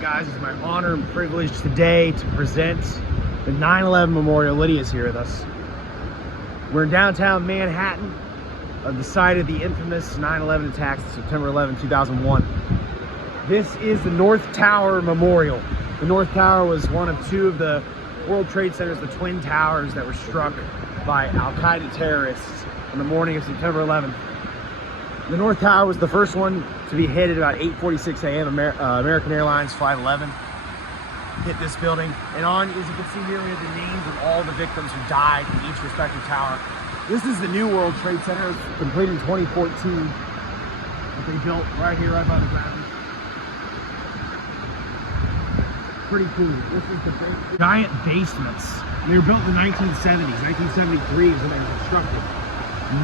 Guys, it's my honor and privilege today to present the 9/11 Memorial. Lydia's here with us. We're in downtown Manhattan, the site of the infamous 9/11 attacks, September 11, 2001. This is the North Tower Memorial. The North Tower was one of two of the World Trade Centers, the Twin Towers, that were struck by Al-Qaeda terrorists on the morning of September 11th. The North Tower was the first one to be hit at about 8:46 a.m. American Airlines Flight 11 hit this building. And on, as you can see here, we have the names of all the victims who died in each respective tower. This is the new World Trade Center. It was completed in 2014. That they built right here, right by the ground. Pretty cool. This is the big giant basements. They were built in the 1970s. 1973 is when they were constructed.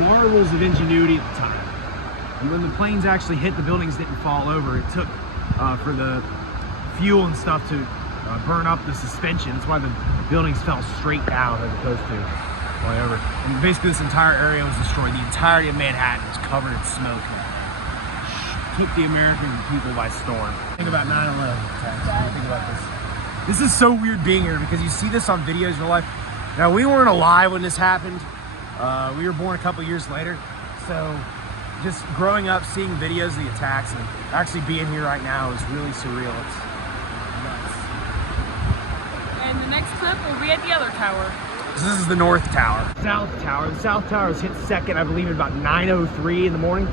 Marvels of ingenuity at the time. And when the planes actually hit, the buildings didn't fall over. It took for the fuel and stuff to burn up the suspension. That's why the buildings fell straight down as opposed to flying over. And basically this entire area was destroyed. The entirety of Manhattan was covered in smoke. Took the American people by storm. Think about 9/11 attacks. What do you think about this? This is so weird being here because you see this on videos in real life. Now, we weren't alive when this happened. We were born a couple years later. So just growing up, seeing videos of the attacks and actually being here right now is really surreal. It's nuts. And the next clip will be at the other tower. So this is the North Tower. South Tower. The South Tower was hit second, I believe, at about 9:03 in the morning.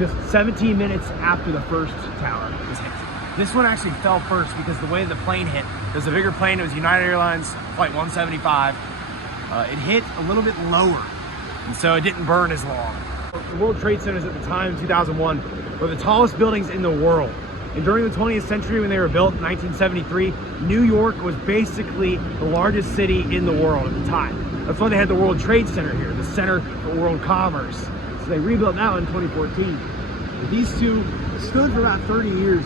Just 17 minutes after the first tower was hit. This one actually fell first because the way the plane hit, there's a bigger plane, it was United Airlines Flight 175. It hit a little bit lower, and so it didn't burn as long. The World Trade Centers at the time, 2001, were the tallest buildings in the world. And during the 20th century, when they were built in 1973, New York was basically the largest city in the world at the time. That's why they had the World Trade Center here, the center for world commerce. So they rebuilt that one in 2014. But these two stood for about 30 years.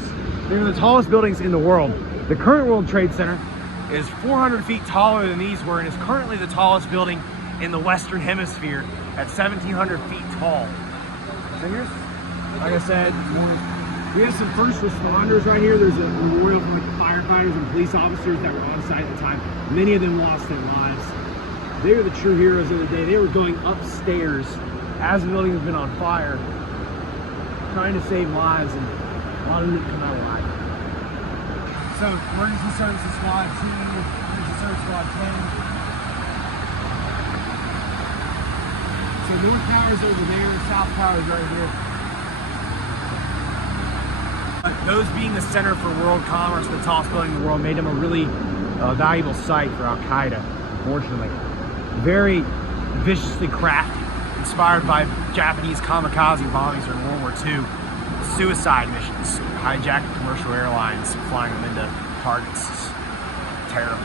They were the tallest buildings in the world. The current World Trade Center is 400 feet taller than these were and is currently the tallest building in the Western Hemisphere at 1,700 feet tall. So here's, like I said, we have some first responders right here. There's a memorial for like firefighters and police officers that were on site at the time. Many of them lost their lives. They were the true heroes of the day. They were going upstairs as the building has been on fire, trying to save lives, and a lot of them didn't come out alive. So, Emergency Services Squad 2, Emergency Service Squad 10. So North Tower's over there, South Tower's right here. But those being the center for world commerce, the tallest building in the world, made them a really valuable site for Al-Qaeda, unfortunately. Very viciously crafted, inspired by Japanese kamikaze bombings during World War II. Suicide missions, hijacked commercial airlines, flying them into targets. It's terrible.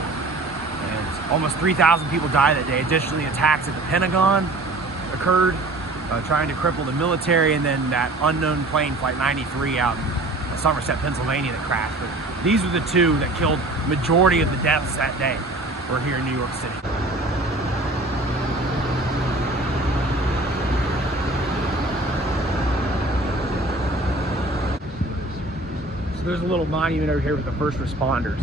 And almost 3,000 people died that day. Additionally, attacks at the Pentagon occurred, trying to cripple the military, and then that unknown plane, Flight 93, out in Somerset, Pennsylvania, that crashed. But these were the two that killed the majority of the deaths that day, were here in New York City. So there's a little monument over here with the first responders.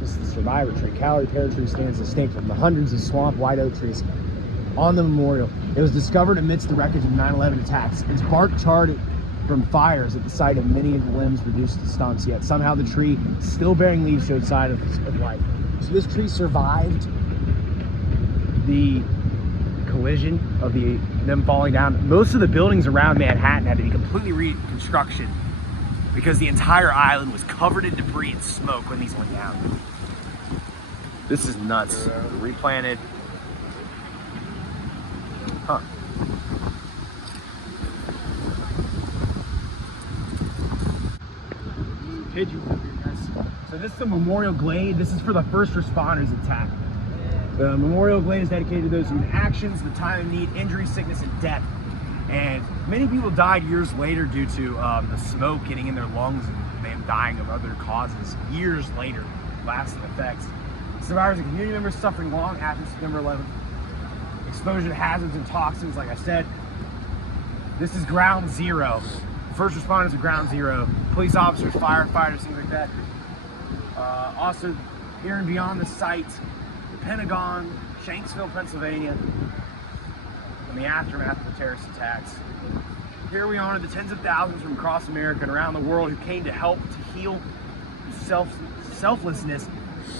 This is the survivor tree. Calorie pear tree stands distinct from the hundreds of swamp white oak trees on the memorial. It was discovered amidst the wreckage of 9/11 attacks. Its bark charred from fires at the site of many of the limbs reduced to stumps, yet somehow the tree, still bearing leaves, showed sign of life. So this tree survived the collision of them falling down. Most of the buildings around Manhattan had to be completely reconstructed because the entire island was covered in debris and smoke when these went down. This is nuts. Replanted. Huh. Pigeons up here, guys. So this is the Memorial Glade. This is for the first responders attack. The Memorial Glade is dedicated to those who in actions, the time of need, injury, sickness, and death. And many people died years later due to the smoke getting in their lungs and them dying of other causes years later, lasting effects. Survivors and community members suffering long after September 11th exposure to hazards and toxins, like I said. This is ground zero. First responders are ground zero. Police officers, firefighters, things like that. Also, here and beyond the site, the Pentagon, Shanksville, Pennsylvania, and the aftermath of the terrorist attacks. Here we honor the tens of thousands from across America and around the world who came to help to heal selflessness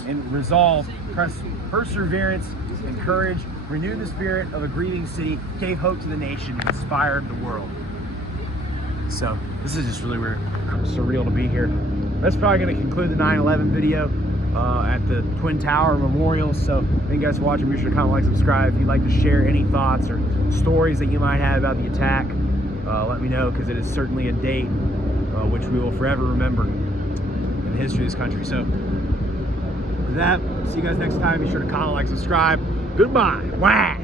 and resolve, perseverance and courage, renewed the spirit of a grieving city, gave hope to the nation, and inspired the world. So this is just really weird, surreal to be here. That's probably going to conclude the 9/11 video at the Twin Tower Memorial. So thank you guys for watching. Be sure to comment, like, subscribe. If you'd like to share any thoughts or stories that you might have about the attack, let me know, because it is certainly a date which we will forever remember in the history of this country. So with that, see you guys next time. Be sure to comment, like, subscribe. Goodbye. Wow.